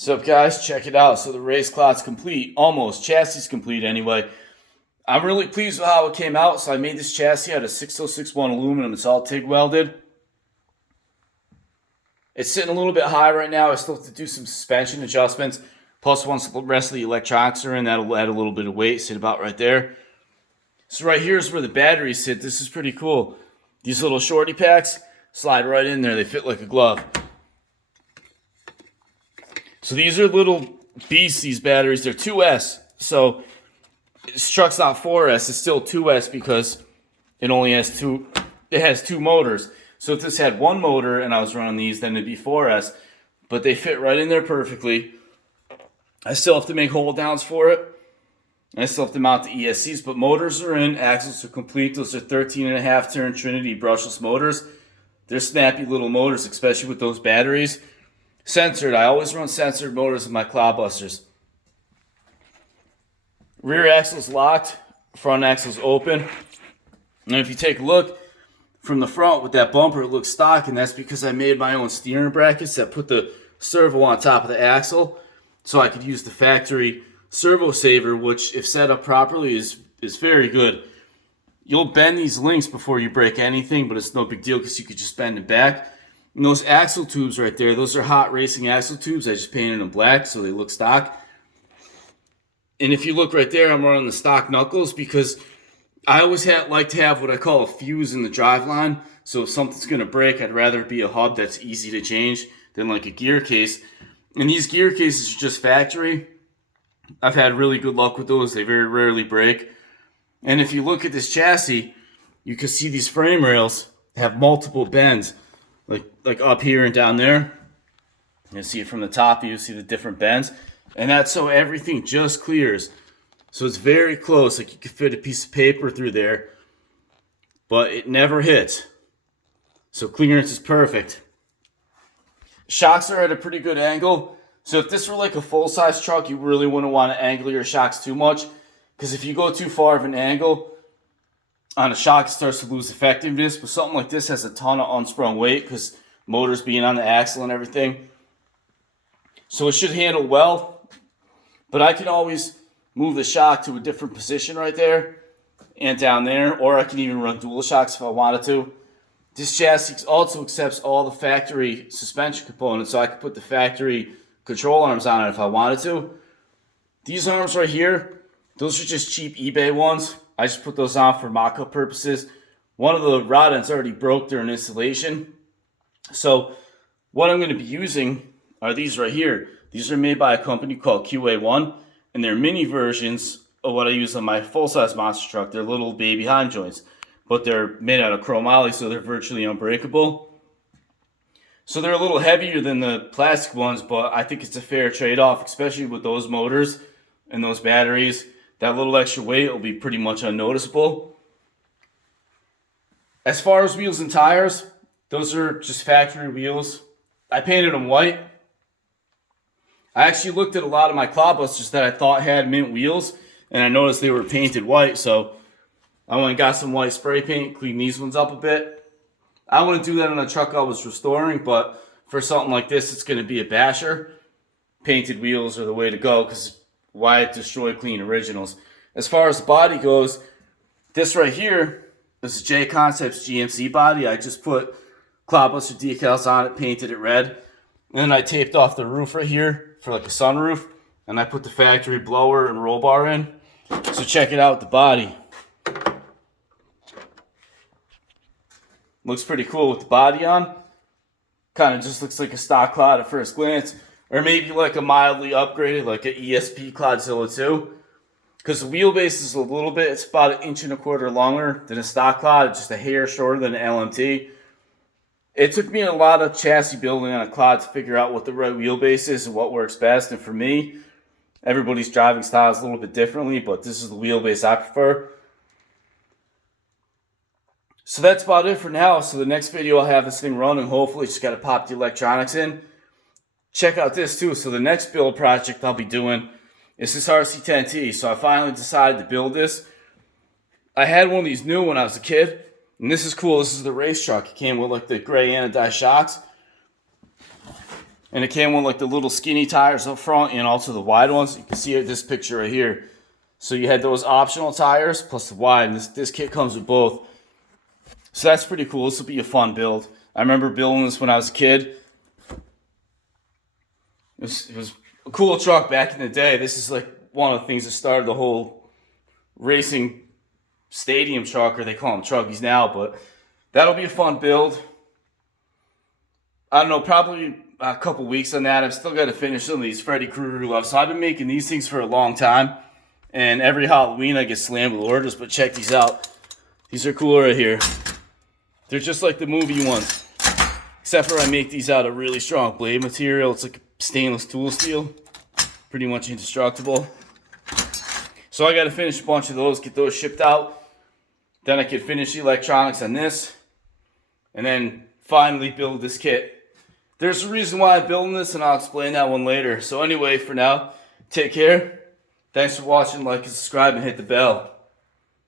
What's up, guys? Check it out. So the race clot's complete, almost. Chassis complete anyway. I'm really pleased with how it came out. So I made this chassis out of 6061 aluminum. It's all TIG welded. It's sitting a little bit high right now. I still have to do some suspension adjustments. Plus, once the rest of the electronics are in, that'll add a little bit of weight. Sit about right there. So right here is where the batteries sit. This is pretty cool. These little shorty packs slide right in there. They fit like a glove. So these are little beasts, these batteries. They're 2S. So this truck's not 4S. It's still 2S because it only has two motors. So if this had one motor and I was running these, then it'd be 4S. But they fit right in there perfectly. I still have to make hold downs for it. I still have to mount the ESCs, but motors are in. Axles are complete. Those are 13.5 turn Trinity brushless motors. They're snappy little motors, especially with those batteries. Censored. I always run censored motors with my Clodbusters. Rear axle's locked. Front axle's open. And if you take a look from the front with that bumper, it looks stock, and that's because I made my own steering brackets that put the servo on top of the axle, so I could use the factory servo saver, which, if set up properly, is very good. You'll bend these links before you break anything, but it's no big deal because you could just bend it back. And those axle tubes right there, those are hot racing axle tubes. I just painted them black so they look stock. And if you look right there, I'm running the stock knuckles because I always like to have what I call a fuse in the driveline. So if something's going to break, I'd rather it be a hub that's easy to change than like a gear case. And these gear cases are just factory. I've had really good luck with those. They very rarely break. And if you look at this chassis, you can see these frame rails have multiple bends. Like up here and down there. You see it from the top, you see the different bends. And that's so everything just clears. So it's very close, like you could fit a piece of paper through there. But it never hits. So clearance is perfect. Shocks are at a pretty good angle. So if this were like a full-size truck, you really wouldn't want to angle your shocks too much. Because if you go too far of an angle on a shock, it starts to lose effectiveness. But something like this has a ton of unsprung weight because motors being on the axle and everything. So it should handle well. But I can always move the shock to a different position right there and down there. Or I can even run dual shocks if I wanted to. This chassis also accepts all the factory suspension components. So I could put the factory control arms on it if I wanted to. These arms right here, those are just cheap eBay ones. I just put those on for mock-up purposes. One of the rod ends already broke during installation. So what I'm going to be using are these right here. These are made by a company called QA1, and they're mini versions of what I use on my full-size monster truck. They're little baby heim joints, but they're made out of chromoly, so they're virtually unbreakable. So they're a little heavier than the plastic ones, but I think it's a fair trade-off, especially with those motors and those batteries. That little extra weight will be pretty much unnoticeable. As far as wheels and tires, those are just factory wheels. I painted them white. I actually looked at a lot of my Clodbusters that I thought had mint wheels, and I noticed they were painted white, so I went and got some white spray paint, cleaned these ones up a bit. I wouldn't do that on a truck I was restoring, but for something like this, it's going to be a basher. Painted wheels are the way to go, because why destroy clean originals? As far as the body goes, this right here is a J Concepts GMC body. I just put Clodbuster decals on it, painted it red. And then I taped off the roof right here for like a sunroof. And I put the factory blower and roll bar in. So check it out with the body. Looks pretty cool with the body on. Kind of just looks like a stock Clod at first glance. Or maybe like a mildly upgraded, like an ESP Clodzilla 2. Because the wheelbase is a little bit, it's about 1.25 inches longer than a stock Clod. It's just a hair shorter than an LMT. It took me a lot of chassis building on a Clod to figure out what the right wheelbase is and what works best. And for me, everybody's driving style is a little bit differently, but this is the wheelbase I prefer. So that's about it for now. So the next video I'll have this thing running. Hopefully just got to pop the electronics in. Check out this too. So the next build project I'll be doing is this RC10T. So I finally decided to build this. I had one of these new when I was a kid. And this is cool. This is the race truck. It came with like the gray anodized shocks. And it came with like the little skinny tires up front and also the wide ones. You can see it, this picture right here. So you had those optional tires plus the wide, and this kit comes with both. So that's pretty cool. This will be a fun build. I remember building this when I was a kid. It was a cool truck back in the day. This is like one of the things that started the whole racing stadium truck, or they call them truckies now, but that'll be a fun build. I don't know, probably a couple weeks on that. I've still got to finish some of these Freddy Krueger gloves. So I've been making these things for a long time, and every Halloween I get slammed with orders, but check these out. These are cool right here. They're just like the movie ones, except for I make these out of really strong blade material. It's like stainless tool steel, pretty much indestructible. So I got to finish a bunch of those, get those shipped out. Then I can finish the electronics on this, and then finally build this kit. There's a reason why I'm building this, and I'll explain that one later. So anyway, for now, take care. Thanks for watching, like and subscribe, and hit the bell.